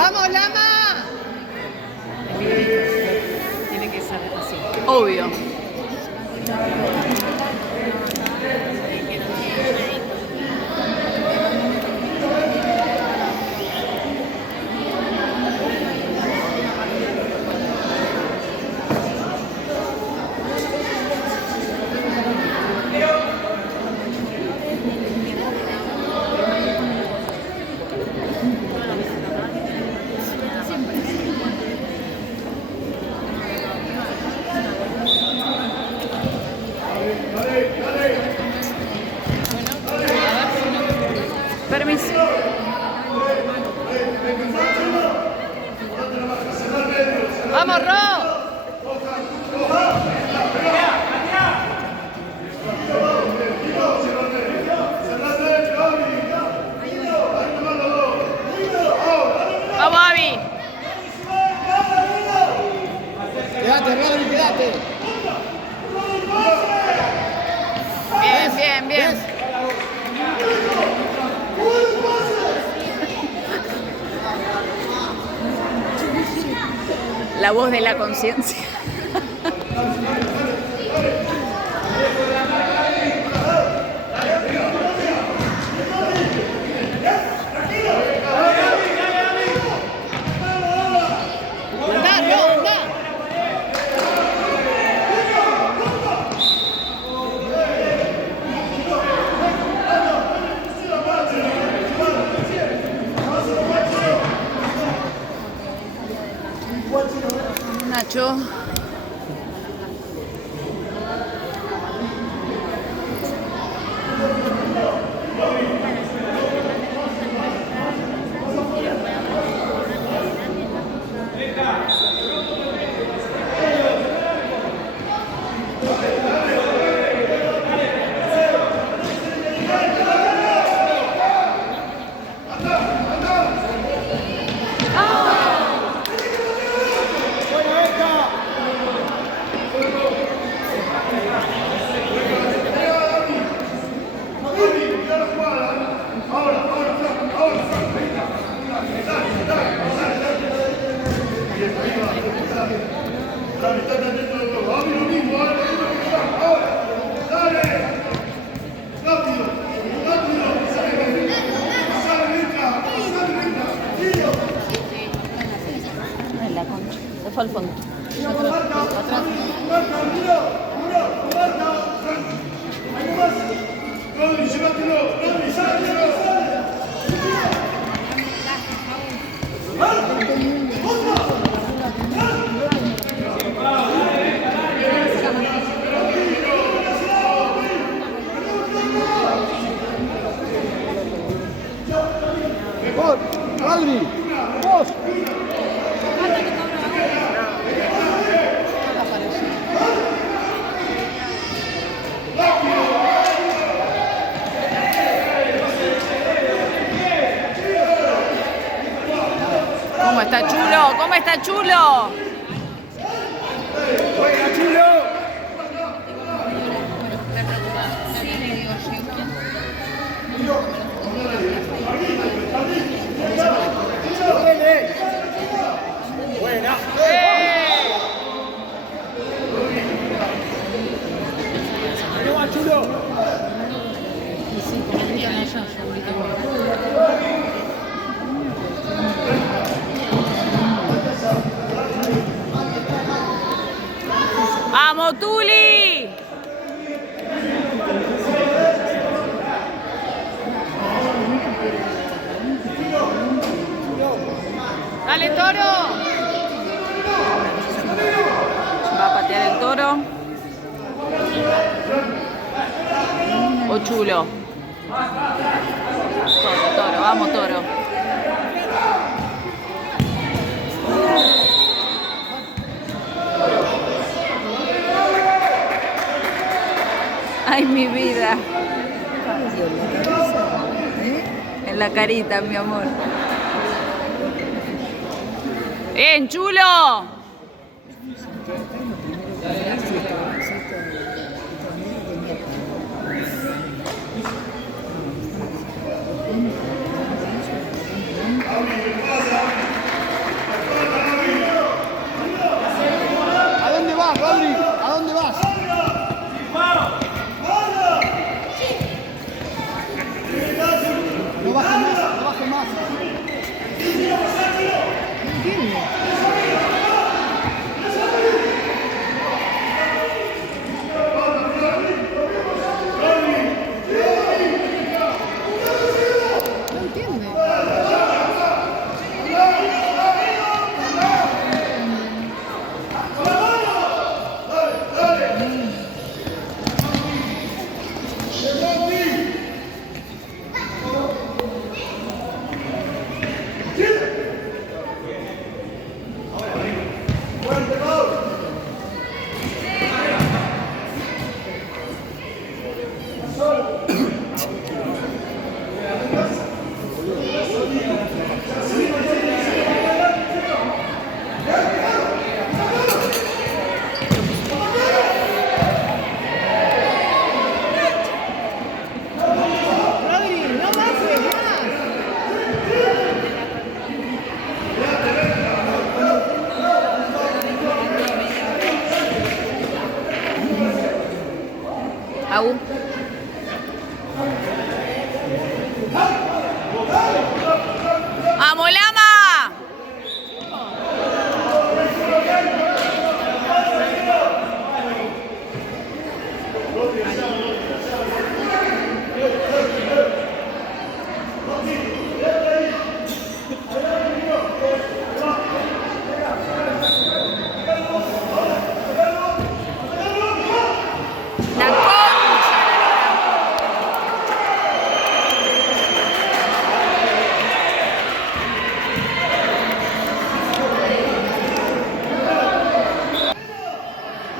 ¡Vamos, Lama! Tiene que ser así. Obvio. Permiso. ¡Vamos, Ro! Vamos, Avi. Quédate, Rodri, quédate. Bien, bien, bien. La voz de la conciencia. ¡Andá, Ro, andá! Nacho. Ay, la concha. Se fue al fondo. ¡Vos, Rodri! ¡Vos! ¿Cómo está chulo? ¿Cómo está chulo? ¡Buena, chulo! ¡Buena! ¿Cómo va, chulo? ¡Vamos, Tuli! ¡Dale, Toro! Va a patear el Toro. O Chulo. Toro, Toro, vamos, Toro. Ay, mi vida. En la carita, mi amor. ¡Bien, chulo! No baje más, no baje más. No entiendo. No entiende. Rodri, no bajes más. Aú. ¡Vamos, Lama! La concha.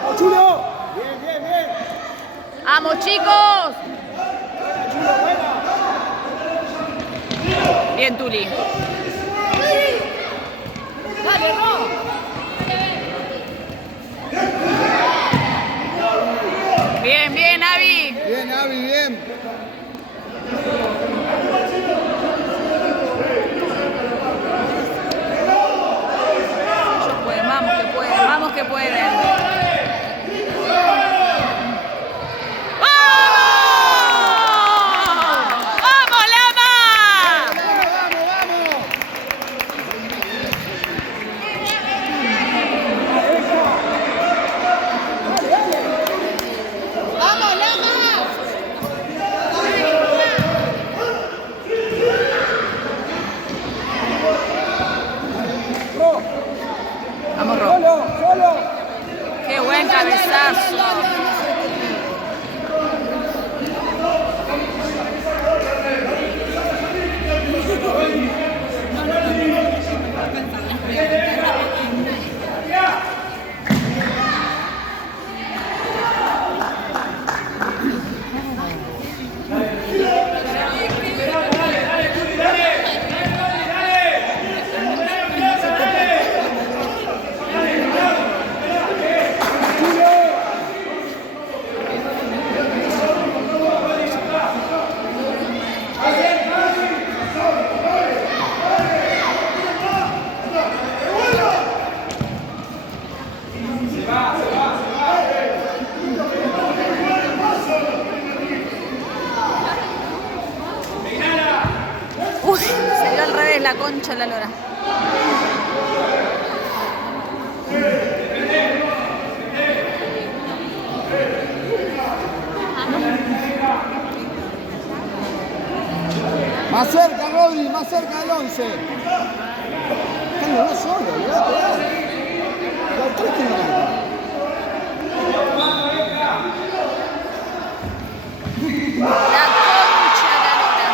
¡Vamos, Chulo! Bien, bien, bien. ¡Vamos, chicos! Chulo, buena. Bien, Tuli. Dale, Ro. Bien, bien, Avi. Bien, Avi, bien. Ellos pueden, vamos que pueden, vamos que pueden. ¡Vamos! ¡Vamos, Lama! Vamos, vamos, vamos. ¡Vamos, Lama! Ro, Vamos, Ro. solo, solo. ¡Qué buen cabezazo! Uy, se dio al revés la concha de la lora. Más cerca, Rodri, más cerca del 11. Están los dos solos, olvidate. Los tres tienen que marcar. La concha de la lora.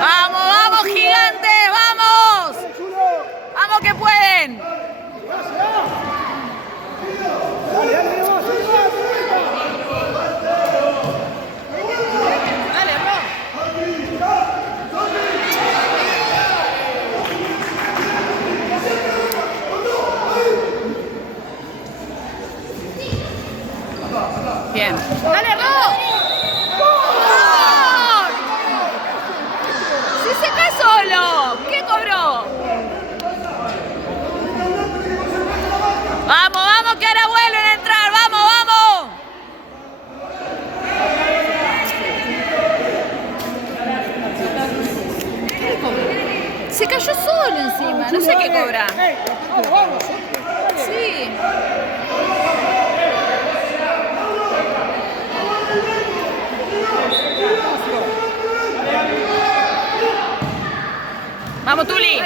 ¡Vamos, vamos, gigantes! ¡Vamos! ¡Vamos que pueden! Dale, dale, nomás, Dale, Ro. Bien. ¡Dale, Ro! ¡Gol! ¡Si se cae solo! ¿Qué cobró? Vamos, Tuli.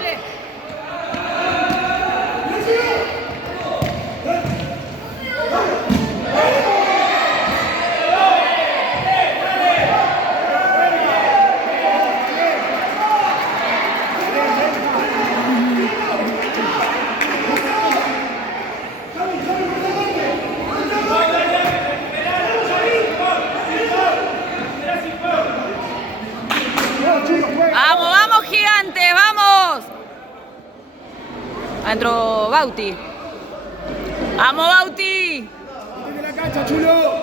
Vamos, vamos, gigantes, vamos. Adentro Bauti. Vamos, Bauti. Tiene la cancha, chulo.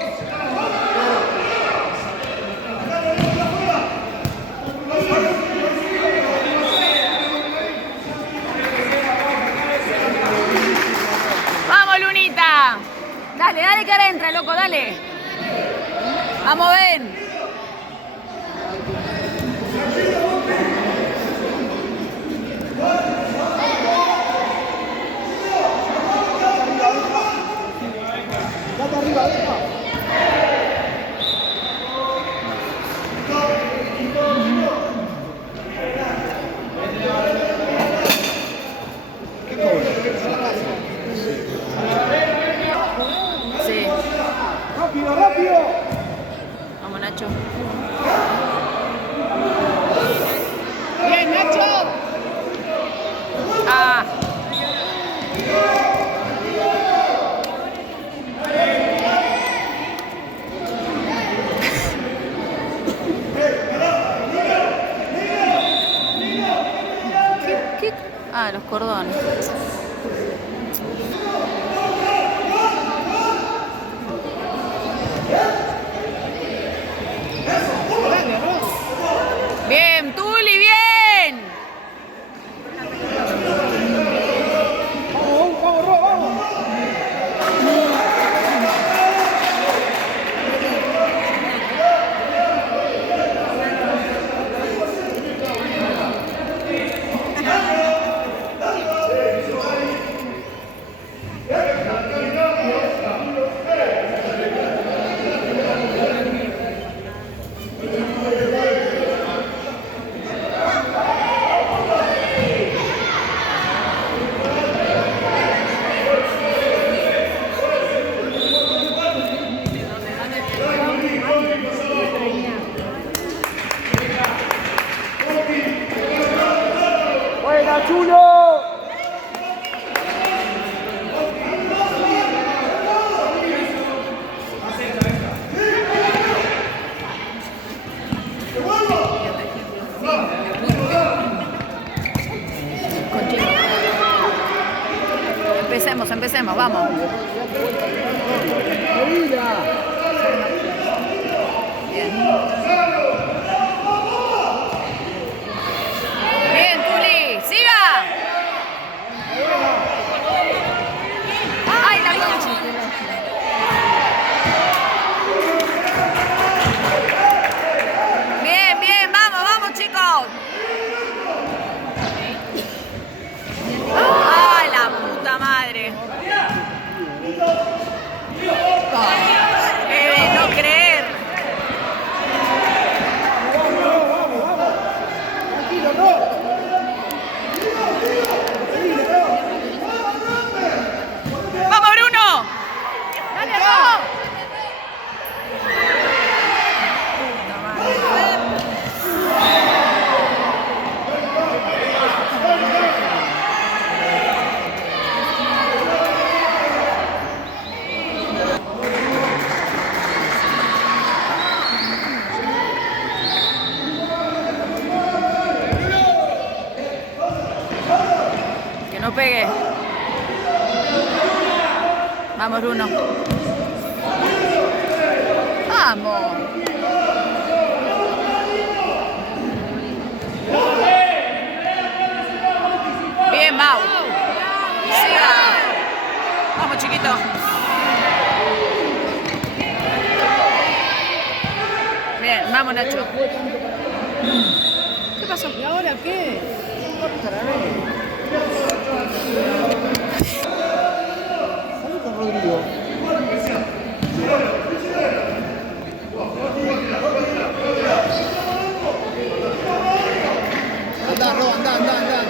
Vamos, Lunita. Dale, dale que ahora entra, loco, dale. Vamos, ven. Date arriba, deja. ¿Qué cobra? Sí. ¡Rápido, rápido! Vamos, Nacho. Bien, Nacho. Ah. ¿Qué? Ah, los cordones. Bien, Tuli, bien. ¡Vamos, vamos, Ro, vamos! ¡Buena, chulo! Empecemos, vamos. Bien, Tuli, siga. Ay, la concha. Bien, bien, vamos, vamos, chicos. Ay, la puta madre. No creer. Tranquilo, no. ¡Vamos, Bruno! ¡Dale, vamos! Que no pegue. Vamos, Bruno. Vamos. Bien, Mau. Siga. Vamos, chiquito. Bien, vamos, Nacho. ¿Qué pasó? ¿Y ahora qué? Salí con Rodrigo. Andá, Ro, andá.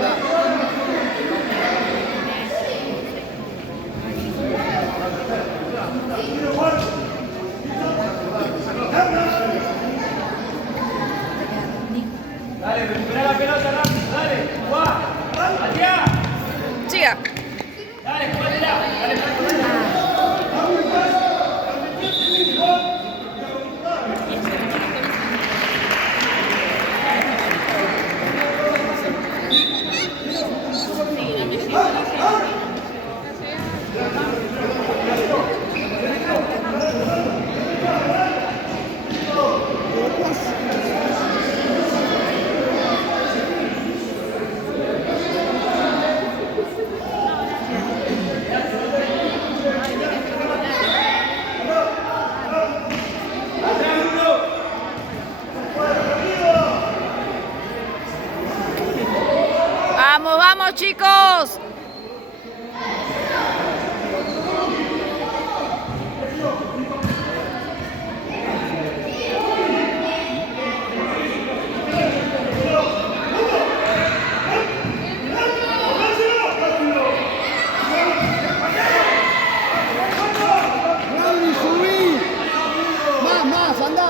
Vamos, vamos, chicos. Rodri, subí. Más, anda.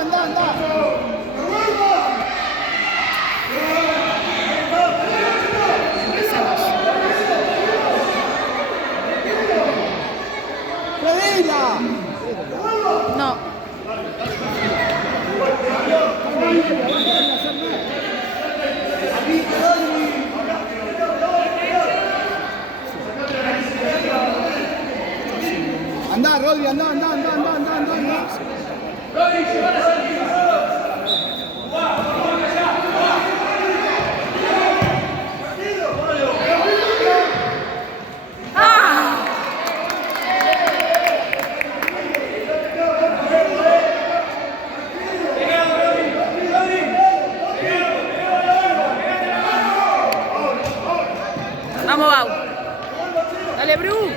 Pedila. No. Anda, Rodri, anda. Vamos, Bau. Dale, Bru.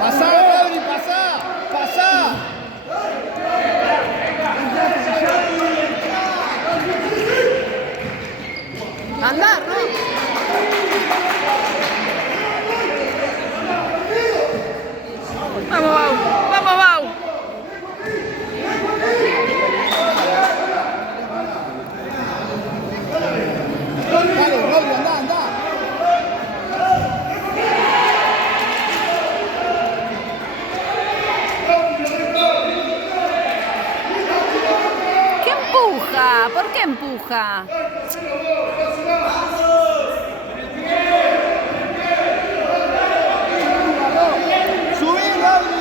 Pasá, Rodri, pasá. Anda, no. Vamos, Bau. Vamos, Bau. Dale, Rodri, anda. ¿Qué empuja? ¿Por qué empuja? Subí, Rodri.